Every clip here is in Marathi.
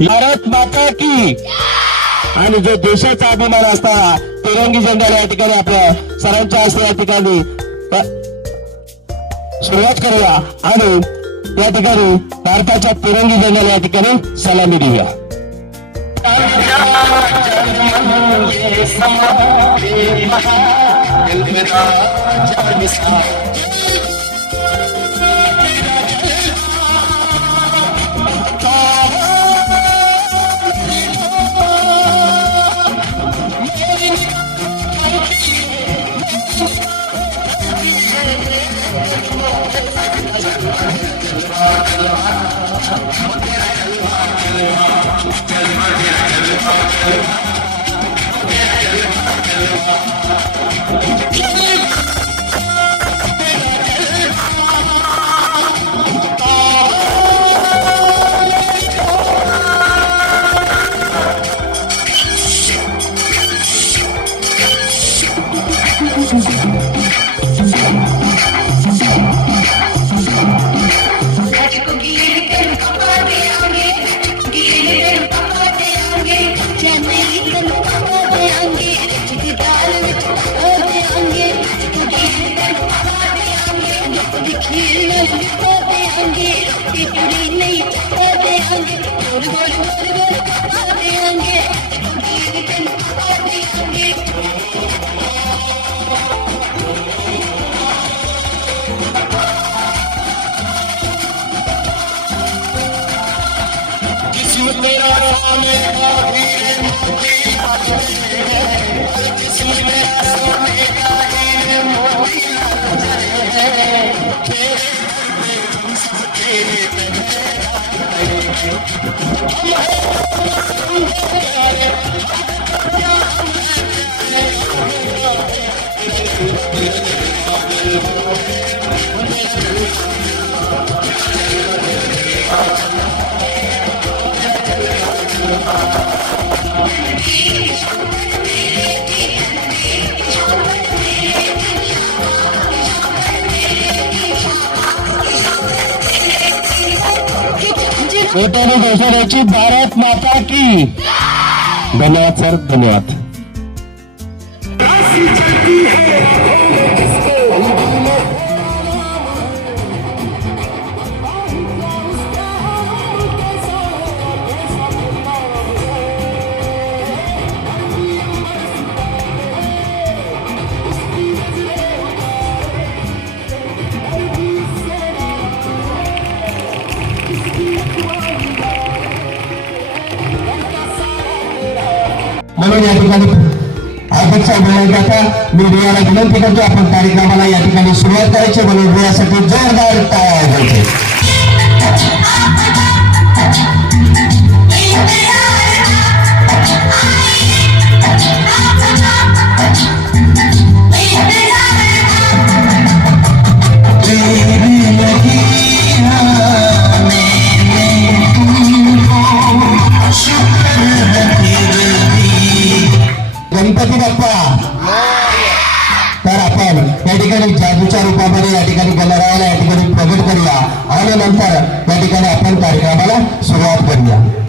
भारत माता की आणि जो देशाचा अभिमान असताना तिरंगी झेंड्याला या ठिकाणी आपल्या सरांच्या हस्ते या ठिकाणी सुरुवात करूया आणि या ठिकाणी भारताच्या तिरंगी झेंड्याला या ठिकाणी सलामी देऊया Yeah. किस्म तेरा काम है काफी है मोती पागल है हर किस्म मेरा सोने का ही है मोती नजर है तेरे दर पे तुम सब तेरे पे हम है हम प्यारे हम है प्यारे Thank you. मोठ्याने घोषणाची भारत माता की. धन्यवाद सर. धन्यवाद. मी रियाला विनंती करतो आपण कार्यक्रमाला या ठिकाणी सुरुवात करायची. म्हणून रियासाठी जोरदार टाळ्या या ठिकाणी जादूच्या रूपामध्ये या ठिकाणी गणरायाला या ठिकाणी प्रगट करूया. आणि नंतर या ठिकाणी आपण कार्यक्रमाला सुरुवात करूया.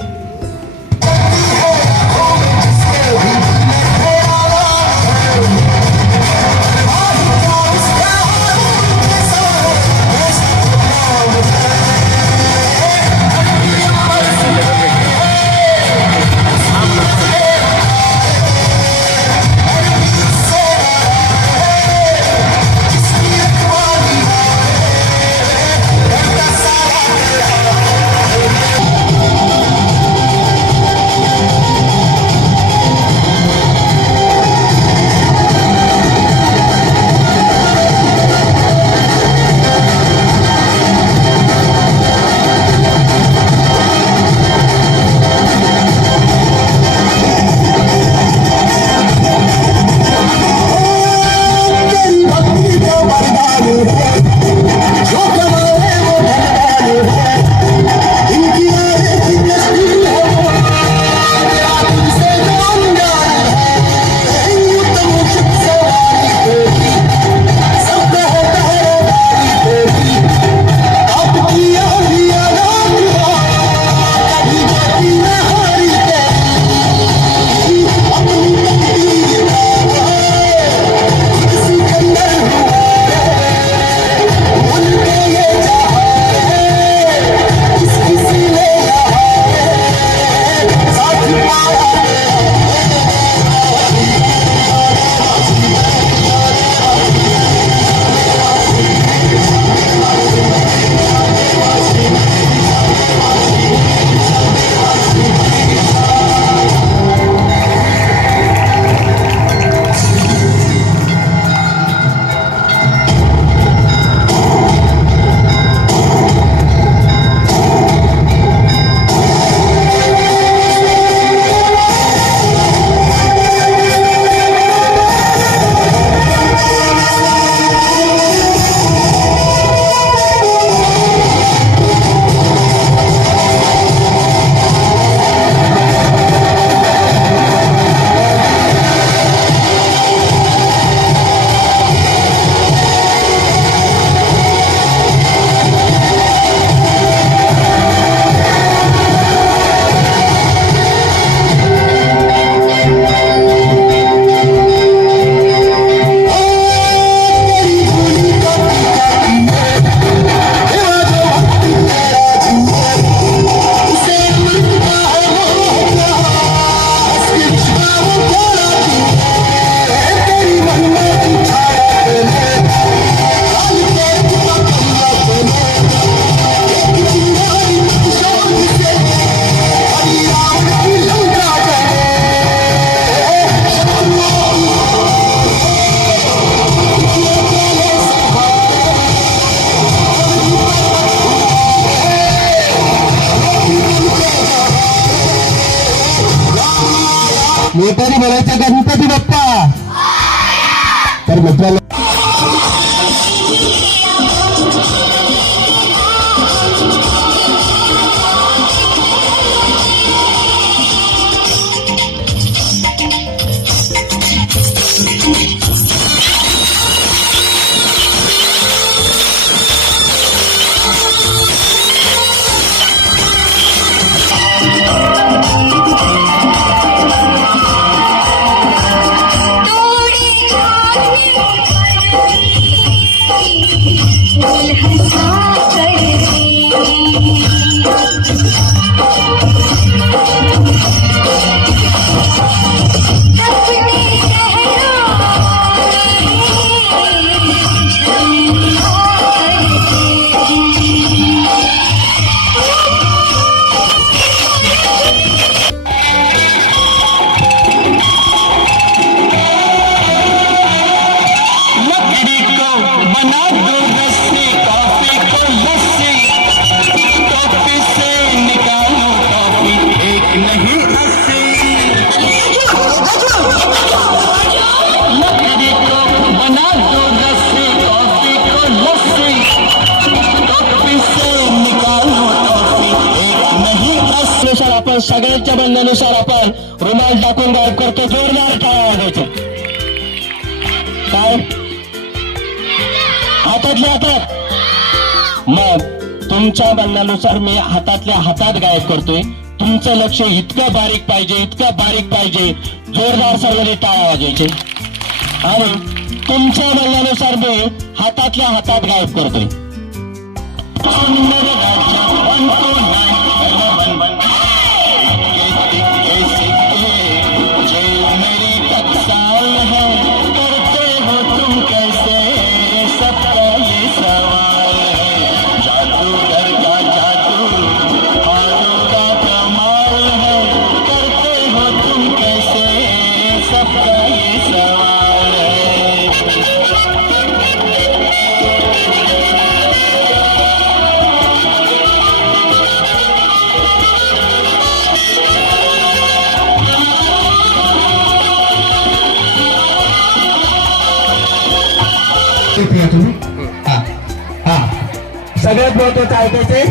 तुमच्या म्हणण्यानुसार मी हातातल्या हातात गायब करतोय. तुमचं लक्ष इतकं बारीक पाहिजे इतकं बारीक पाहिजे. जोरदार सर्वांनी टाळ्या वाजवायचे. आणि तुमच्या म्हणण्यानुसार मी हातातल्या हातात गायब करतोय. होतो चालकायचे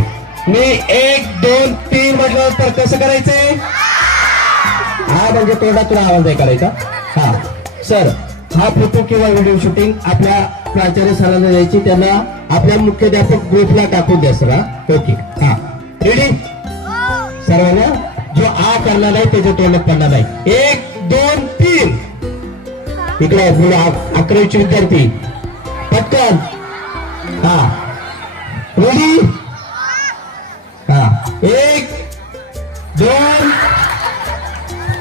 मी एक दोन तीन म्हटलं तर कसं करायचंय हा म्हणजे तोंडातून आवाज नाही करायचा. हा. सर हा फोटो किंवा व्हिडिओ शूटिंग आपल्या प्राचार्य सरांना द्यायची. त्यांना आपल्या मुख्याध्यापक ग्रुपला टाकून द्या सर हा. ओके हा. रेडी सर्वांना? जो आ करणार नाही त्याच्या तोंडात पडणार नाही. एक दोन तीन. इकडे अकरावीचे विद्यार्थी. पटकन. हा. रेडी हा. एक दोन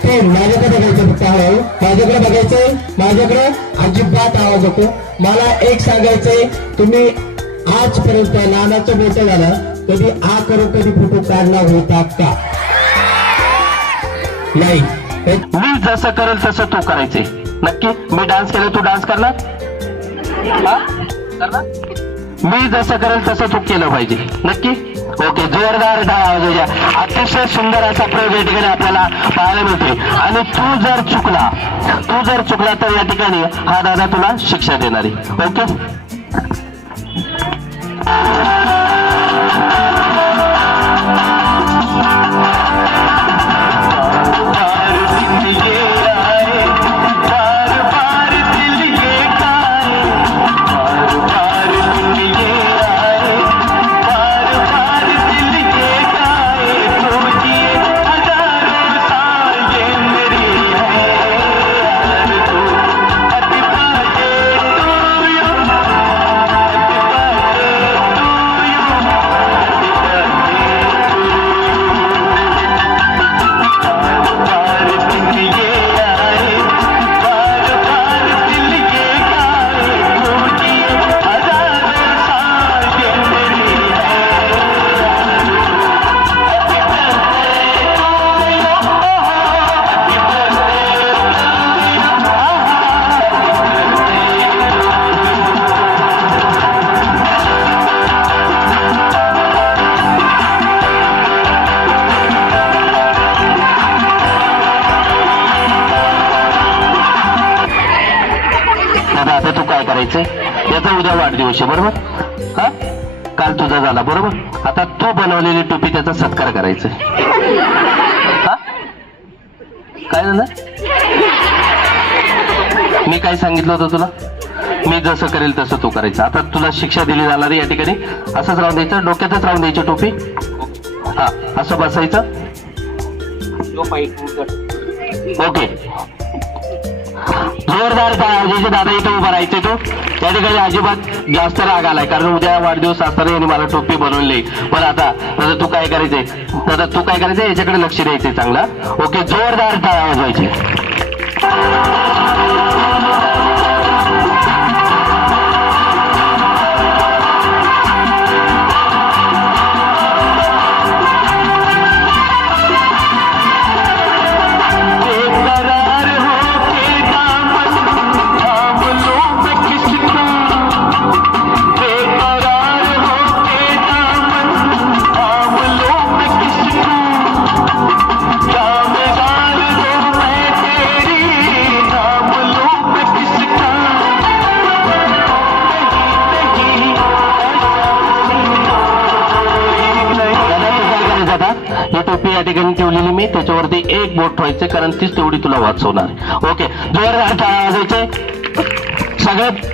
तीन. माझ्याकडे बघायचं फक्त हळूहळू माझ्याकडे बघायचंय माझ्याकडे अजिबात आवाज होतो मला एक सांगायचंय तुम्ही आजपर्यंत नानाचं मोठं झालं कधी आ करून कधी फोटो काढला होता का नाही. मी जसं करेल तसं तू करायचंय. नक्की मी डान्स केला तू डान्स करणार? करणार? मी जसं करेल तसं तू केलं पाहिजे. नक्की? ओके जोरदार डाळ अतिशय सुंदर असा प्रयोग या ठिकाणी आपल्याला पाहायला मिळतोय. आणि तू जर चुकला तू जर चुकला तर या ठिकाणी हा दादा तुला शिक्षा देणारी. ओके? करायचंय? याचा उद्या वाढदिवस आहे बरोबर? हा? काल तुझा झाला बरोबर? आता तू बनवलेली टोपी त्याचा सत्कार करायचा हा? काय झालं? मी काय सांगितलं होतं तुला? मी जसं करेल तसं तू करायचं. आता तुला शिक्षा दिली जाणार या ठिकाणी. असंच राहून द्यायचं डोक्यातच राहून द्यायची टोपी. हा असं बसायचं. ओके. जोरदार टाळ्या दादा इथं उभा राहायचे तो. त्या ठिकाणी अजिबात जास्त राग आलाय कारण उद्या वाढदिवस असताना यांनी मला टोपी बनवली. पण आता दादा तू काय करायचंय? दादा तू काय करायचंय? याच्याकडे लक्ष द्यायचंय चांगला. ओके जोरदार टाळ्या वाजवायचे. त्याच्यावरती एक बोट ठेवायचे कारण तीच तेवढी तुला वाचवणार. ओके जोरदार वाजायचे सगळ्यात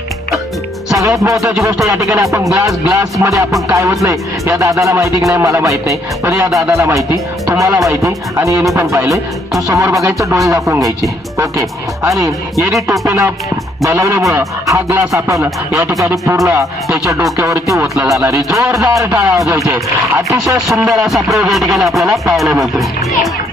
सगळ्यात महत्वाची गोष्ट या ठिकाणी आपण ग्लास ग्लासमध्ये आपण काय होत नाही या दादाला माहिती की नाही मला माहीत नाही. पण या दादाला माहिती तुम्हाला माहिती आणि यांनी पण पाहिले. तू समोर बघायचं डोळे दाखवून घ्यायचे. ओके आणि यांनी टोपीनं बनवल्यामुळं हा ग्लास आपण या ठिकाणी पूर्ण त्याच्या डोक्यावरती ओतला जाणारी जोरदार टाळा वाजवायचे. अतिशय सुंदर असा प्रयोग या ठिकाणी आपल्याला पाहायला मिळतोय.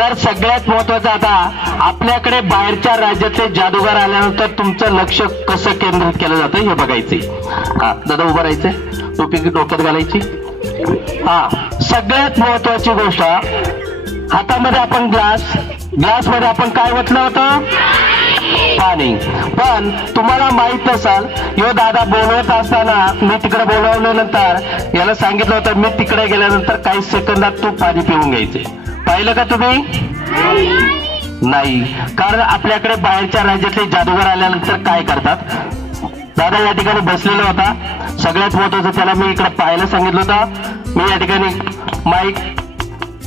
तर सगळ्यात महत्वाचं आता आपल्याकडे बाहेरच्या राज्यातले जादूगार आल्यानंतर तुमचं लक्ष कसं केंद्रित केलं जातं हे बघायचंय. हा दादा उभं राहायचंय. टोपी डोक्यात घालायची. हा सगळ्यात महत्वाची गोष्ट हातामध्ये आपण ग्लास ग्लासमध्ये आपण काय म्हटलं होतं? पाणी. पण तुम्हाला माहीत नसाल यो दादा बोलवत असताना मी तिकडे बोलवल्यानंतर याला सांगितलं होतं मी तिकडे गेल्यानंतर काही सेकंदात तू पाणी पिऊन घ्यायचे. पाहिलं का तुम्ही? नाही. कारण आपल्याकडे बाहेरच्या राज्यातले जादूगार आल्यानंतर काय करतात? दादा या ठिकाणी बसलेला होता. सगळ्यात महत्वाचं त्याला मी इकडे पाहायला सांगितलं होतं. मी या ठिकाणी माईक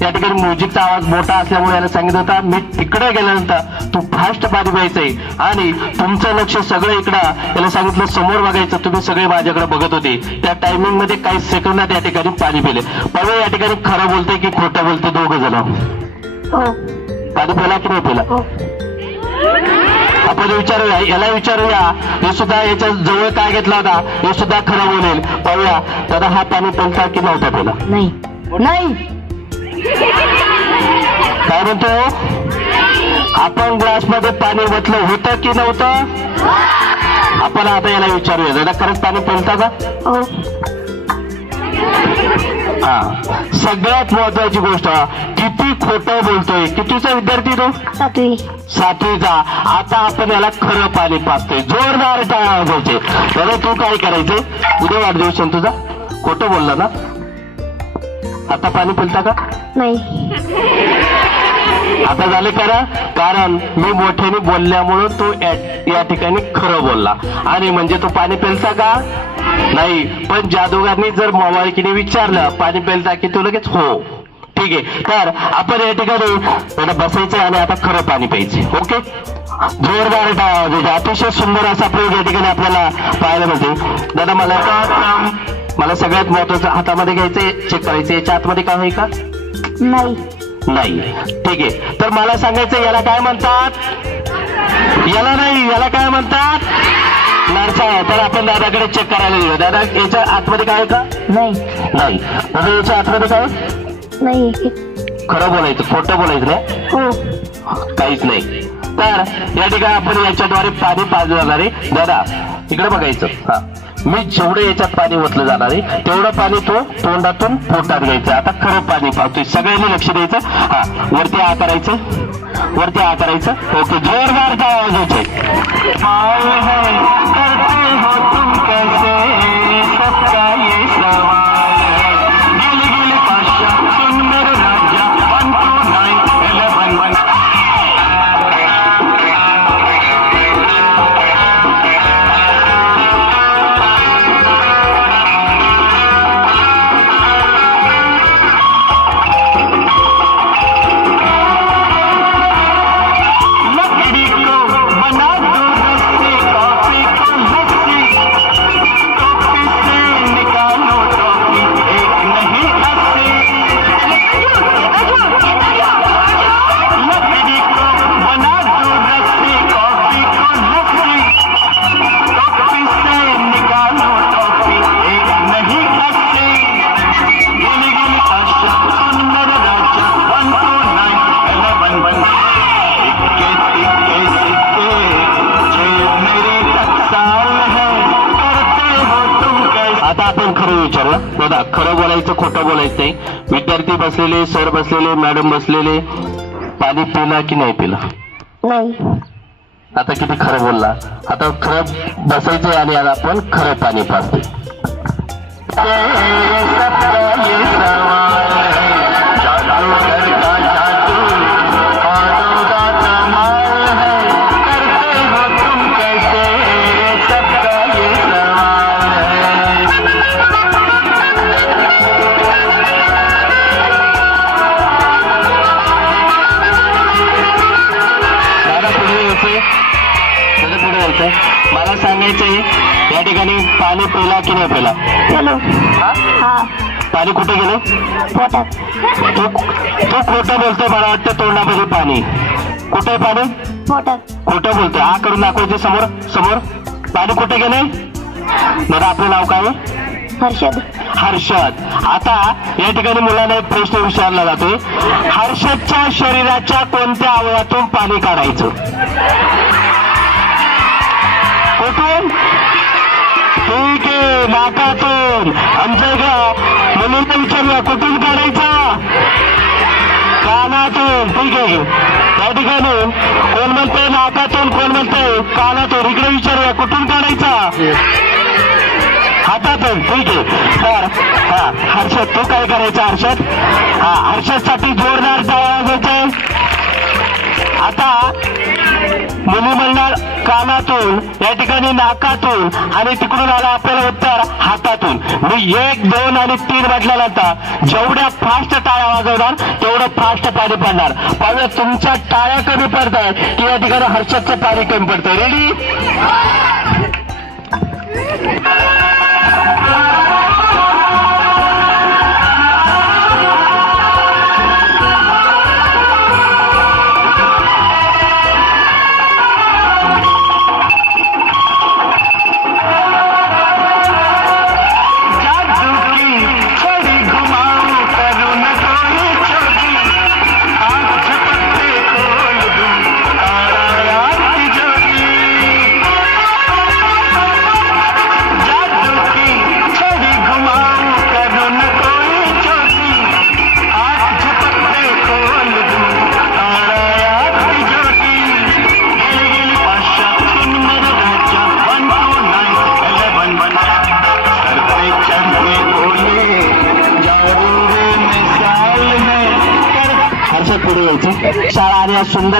या ठिकाणी म्युझिकचा आवाज मोठा असल्यामुळे याला सांगितलं होता मी तिकडे गेल्यानंतर तू फास्ट पाणी प्यायचंय आणि तुमचं लक्ष सगळं इकडं याला सांगितलं समोर बघायचं तुम्ही सगळे माझ्याकडे बघत होते. त्या टायमिंगमध्ये काही सेकंदात या ठिकाणी पाणी पिले. पण या ठिकाणी खरं बोलते की खोटं बोलते दोघं जण? हो. पाणी पिला की नाही पिला? हो. आपण विचारूया याला विचारूया हे सुद्धा याच्या जवळ काय घेतला होता? हे सुद्धा खरं बोलेल. पाहूया दादा हा पाणी पिलता की नव्हता पिला? नाही. नाही. काय म्हणतो? आपण ग्लासमध्ये पाणी ओतलं होतं की नव्हतं? आपण आता याला विचारूया. दादा खरंच पाणी पिलता का? हो. सगळ्यात महत्वाची गोष्ट किती खोटं बोलतोय. कितीचा विद्यार्थी तो? सातवी. सातवीचा. आता आपण याला खरं पाणी पाचतोय जोरदार टाळ्या वाजवायचे दादा तू काय करायचं उद्या वाढदिवस तुझा? खोटं बोलला ना? आता पाणी पिलता का? नाही. आता झाले करा कारण मी मोठ्याने बोलल्यामुळं तो या ठिकाणी खरं बोलला. आणि म्हणजे तो पाणी पेलता का? नाही. पण जादूगारनी जर मोबाईलकीने विचारलं पाणी पेलता की तो लगेच हो. ठीक आहे. तर आपण या ठिकाणी आता बसायचं आणि आता खरं पाणी प्यायचे. ओके? जोरदार वाजवायच्या. अतिशय सुंदर असा प्रयोग या ठिकाणी आपल्याला पाहायला मिळते दादा मला का मला सगळ्यात महत्वाचं हातामध्ये घ्यायचंय चेक करायचं याच्या आतमध्ये काय आहे का नाही. नाही. ठीक आहे. तर मला सांगायचं याला काय म्हणतात? याला नाही याला काय म्हणतात? नरसा. तर आपण दादाकडे चेक करायला गेलो दादा याच्या आतमध्ये काय आहे का नाही. नाही. दादा याच्या आतमध्ये काय नाही. खरं बोलायचं खोटं बोलायचं नाही. हो. काहीच नाही. तर या ठिकाणी आपण याच्याद्वारे पाणी पाजलं जाणार आहे दादा इकडे बघायचं. हा. मी जेवढं याच्यात पाणी ओतलं जाणार आहे तेवढं पाणी तो तोंडातून पोटात घ्यायचं. आता खरं पाणी पाहतोय सगळ्यांनी लक्ष द्यायचं. हा वरती आ करायचं. वरती आ करायचं. ओके जोरदार काय आवाज बसलेले सर बसलेले मॅडम बसलेले पाणी पिला की नाही पिला? नाही. आता किती खरं बोलला? आता खरं बसायचं आणि आता आपण खरं पाणी पाजतोय. पाणी पिला की नाही पिला चलो हा? पाणी कुठे गेलं? पोटात. तू तू खोटं बोलतोय मला वाटतं तोंडामध्ये पाणी. कुठे पाणी? पोटात. खोटं बोलतोय. हा करून दाखवायचे समोर. समोर. पाणी कुठे गेले दादा आपलं नाव काय आहे? हर्षद. हर्षद. आता या ठिकाणी मुलांना एक प्रश्न विचारला जातोय हर्षदच्या शरीराच्या कोणत्या अवयातून पाणी काढायचं? कुठून? ठीक आहे नाकातून आमच्या घ्या मुलींना विचारूया कुठून काढायचा? कानातून. ठीक आहे. त्या ठिकाणी कोण म्हणतंय नाकातून कोण म्हणतंय कानातून? इकडे विचारूया कुठून काढायचा? हातातून. ठीक आहे. तर हा हर्षद तू काय करायचं हर्षद? हा हर्षदसाठी जोरदार टाळ्या वाजवायचे आता मुली म्हणणार कानातून या ठिकाणी नाकातून आणि तिकडून आलं आपल्याला उत्तर हातातून. मी एक दोन आणि तीन म्हटल्यानंतर जेवढ्या फास्ट टाळ्या वाजवणार तेवढं फास्ट पाणी पडणार. पण तुमच्या टाळ्या कमी पडतात की या ठिकाणी हर्षदचं पाणी कमी पडतं रेडी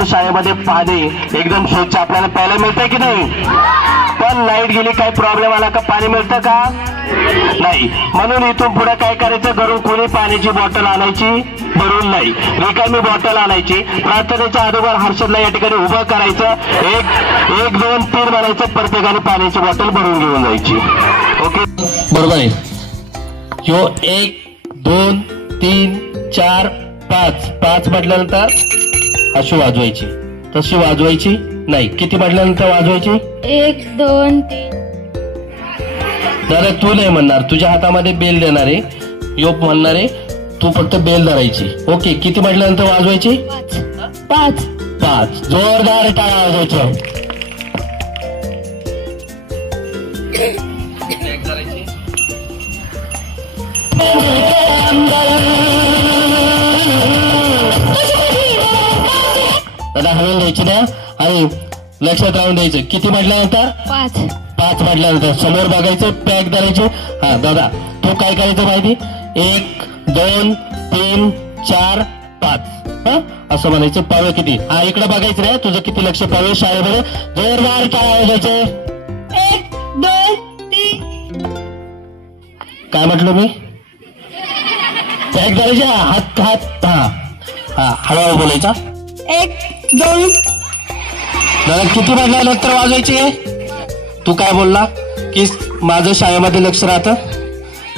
आणि शाळेमध्ये पाणी एकदम स्वच्छ आपल्याला प्यायला मिळतंय की नाही? पण लाइट गेली काही प्रॉब्लेम आला का पाणी मिळतं का? नाही. म्हणून इथून पुढे काय करायचं? घरून कोणी पाण्याची बॉटल आणायची? भरून नाही. रिकामी बॉटल आणायची? प्रार्थनेच्या अगोदर हर्षदला या ठिकाणी उभं करायचं. एक एक दोन तीन म्हणायचं. प्रत्येकाने पाण्याची बॉटल भरून घेऊन जायची. ओके? बरोबर आहे. ह्यो एक दोन तीन चार पाच. पाच म्हटल्यानंतर? अशी वाजवायची. तशी वाजवायची नाही. किती म्हटल्यानंतर वाजवायची? एक दोन तीन. दादा तू नाही म्हणणार. तुझ्या हातामध्ये बेल देणार आहे योग म्हणणार आहे तू फक्त बेल धरायची. ओके किती म्हटल्यानंतर वाजवायची? पाच. पाच. जोरदार टाळा वाजवायचं दादा हलवून द्यायची ना आणि लक्षात राहून द्यायचं. किती म्हटल्यानंतर पाच. पाच म्हटल्यानंतर समोर बघायचं पॅक करायचे हा दादा तू काय करायचं माहिती? एक दोन तीन चार पाच. हा असं म्हणायचं. पावे किती? हा इकडे बघायचं नाही तुझं किती लक्ष पावे शाळेमध्ये? जोरदार काय आवाजाचे एक दोन तीन. काय म्हटलं मी? पॅक करायचे हा, हात हात हा. हा हळूहळू बोलायचा. एक दोन. दादा किती म्हटल्यानंतर वाजवायचे? तू काय बोलला? की माझं शाळेमध्ये लक्ष राहतं?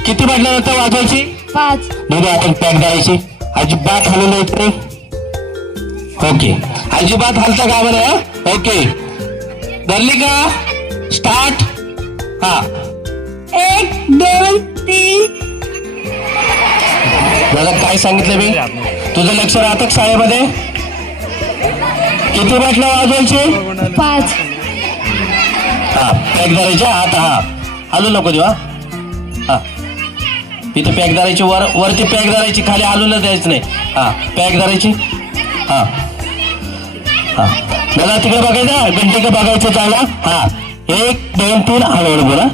किती म्हटल्यानंतर वाजवायची? पाच. दोघे आपण पॅक द्यायची अजिबात हलू नाही ओके. अजिबात हलता का बरं ओके. धरली का स्टार्ट. हा. एक दोन तीन. मला काय सांगितलं मी? तुझं लक्ष राहतं शाळेमध्ये? किती म्हटलं वाजवायची? पाच. हा पॅक धरायचे आता हा. हलू नको देवा हा. इथे पॅक धरायची वर वरती पॅक धरायची खाली हलूनच द्यायचं नाही. हा पॅक धरायची. हा. हा. दादा तिकडे बघायचं? घंटी का बघायचं चांगला हा. एक दोन तीन हळूहळू बोला.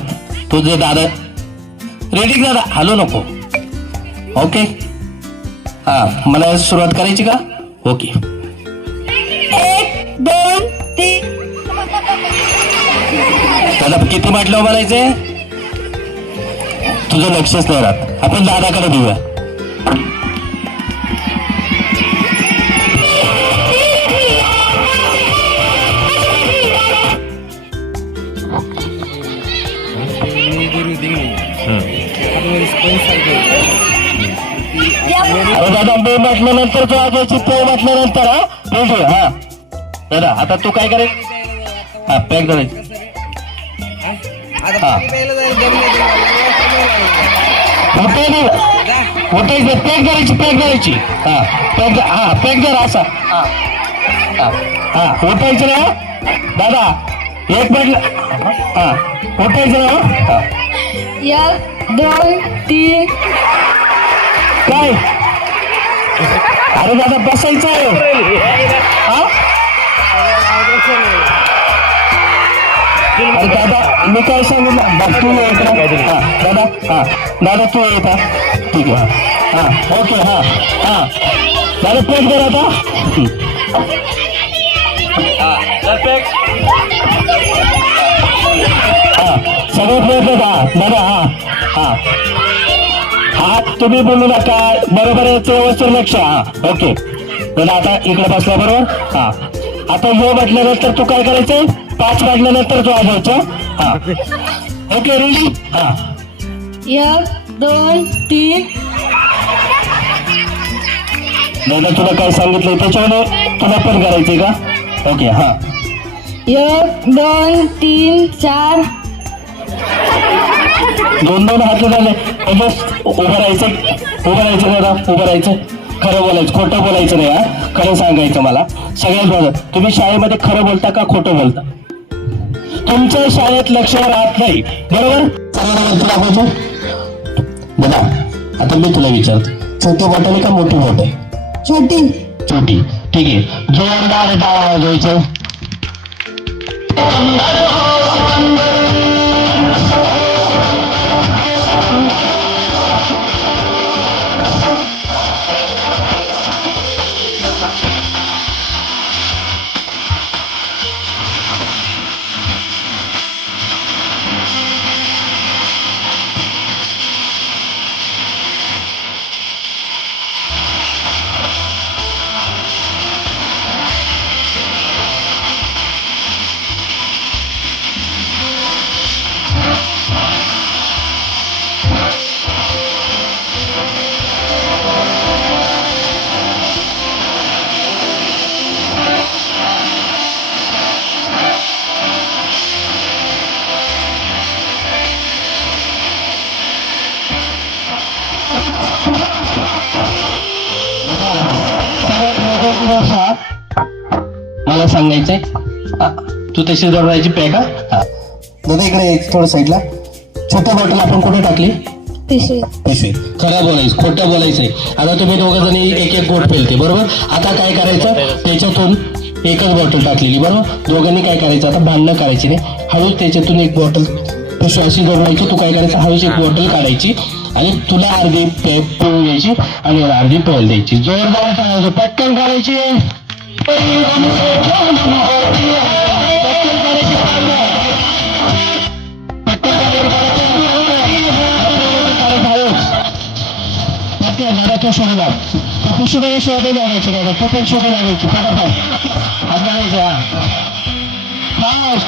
तुझे दादा रेडी दादा? हलू नको. ओके हा मला सुरुवात करायची का? ओके त्याला किती म्हटलं म्हणायचे तुझं लक्षच नाही राहत. आपण दादाकडे देऊया दादा मी म्हटल्यानंतर तू आज चित्र म्हटल्यानंतर हा? रेडी हा. दादा आता तू काय करेल? हा पॅक करायचं हा. होते पॅक करायची पॅक करायची. हा. पॅक हा पॅक करा असा. हा. हा. उठायचं ना दादा. एक मिनिट. हा. उठायचं ना हा. एक दोन तीन. काय? अरे दादा बसायचं आहे. हा? अरे दादा मी काय सांगितलं? तू. हा दादा हा. दादा तू येत ठीक आहे. हा हा ओके हा हा. दादा पेट कर आता. हं. हा सगळे प्रयत्न का दादा हा हा. हा तुम्ही बोलू नका. बरोबर याचं व्यवस्थित लक्ष. हा ओके. तर आता इकडे बसला बरोबर. हा. आता हो म्हटल्यानंतर तू काय करायचं? पाच वाजल्यानंतर तू वाजवायचं हा ओके रेडी हा. एक दोन तीन. दादा तुला काय सांगितलं त्याच्यामध्ये तुला पण करायचंय का? ओके हा. एक दोन तीन चार. दोन दोन हात झाले उभं राहायचं उभं राहायचं दादा उभं राहायचं. खरं बोलायचं खोटं बोलायचं नाही हा. खरं सांगायचं मला. सगळ्यात बरं तुम्ही शाळेमध्ये खरं बोलता का खोटं बोलता? तुमच्या शाळेत लक्ष राहत नाही. बरोबर? दादा आता मी तुला विचारतो. छोटी बॉटल आहे का मोठी बॉटल छोटी. छोटी. ठीक आहे. जोरदार टाळा वाजवायचं. मला सांगायचंय. तू तशी जोडायची पॅक हा. दादा इकडे थोडं साईडला. छोट्या बॉटल आपण कुठे टाकली? पिशवी. खरं बोलायचं खोटं बोलायचंय. आता तुम्ही दोघं जणी एक एक गोट पेलते बरोबर? आता काय करायचं? त्याच्यातून एकच बॉटल टाकलेली बरोबर? दोघांनी काय करायचं? आता भांडणं करायची नाही. हळूच त्याच्यातून एक बॉटल पिशवी अशी जोडायची तू काय करायचं? हळूच एक बॉटल काढायची. आणि तुला अर्धी पे- पिळून घ्यायची आणि याला अर्धी टोल द्यायची जोरदार टाळायचं. पटकन काढायची पटकन करायची तो शोधला तो पिशवी शोधे लागायची दादा तो पण शोधे लागायची फटाफट हात लागायचा फास्ट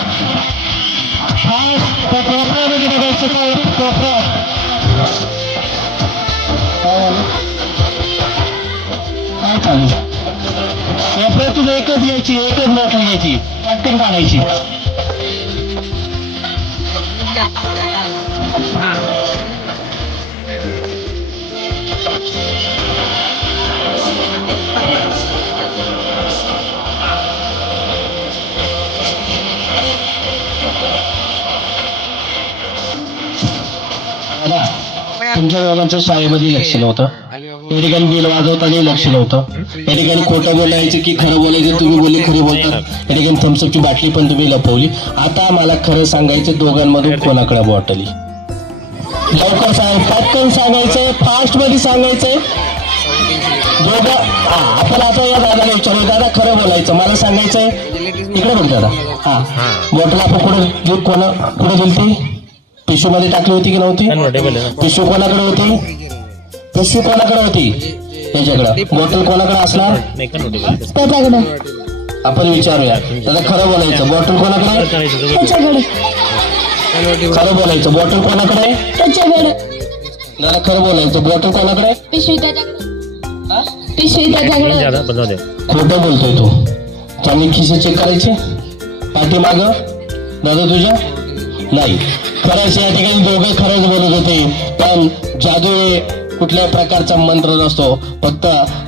फास्ट त्या कोपऱ्यामध्ये बघायचं काय कोपऱ्यात काय झालं? काय चालू कोपऱ्यातून एकच घ्यायची एकच नोट घ्यायची. पटकन काढायची. तुमच्या दोघांचं शाळेमध्ये लक्ष नव्हतं. या ठिकाणी बिल वाजवताना लक्ष नव्हतं. या ठिकाणी खोटं बोलायचं की खरं बोलायचं तुम्ही बोलली खरी बोलतात या ठिकाणी थम्सअपची बाटली पण तुम्ही लपवली. आता मला खरं सांगायचं दोघांमधून कोणाकडे बॉटली लवकर सांग पटकन सांगायचंय फास्टमध्ये सांगायचंय दोघं आपण आता या दादाला विचारू दादा खरं बोलायचं मला सांगायचंय. इकडे बघ दादा. हा. बॉटल आपण कुठं कोणा कुठे दिली ती पिशू मध्ये टाकली होती की नव्हती? पिशू कोणाकडे होती? पिशू कोणाकडे होती? याच्याकडे. बॉटल कोणाकडे असणार? त्याच्याकडे. आपण विचारूया. दादा खरं बोलायचं बॉटल कोणाकडे त्याच्याकडे. खरं बोलायचं बॉटल कोणाकडे त्याच्याकडे. दादा खरं बोलायचं बॉटल कोणाकडे पिशवी त्याच्याकडे. पिशवी त्याच्याकडे. खोटं बोलतोय तू. चांगली खिसे चेक करायचे? पाठीमाग? दादा तुझ्या? नाही. खरंच या ठिकाणी दोघे खरंच बोलत होते. पण जादू हे कुठल्याही प्रकारचा मंत्र नसतो. फक्त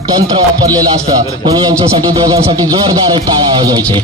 तंत्र वापरलेलं असतं. म्हणून यांच्यासाठी दोघांसाठी जोरदार टाळा वाजवायचे.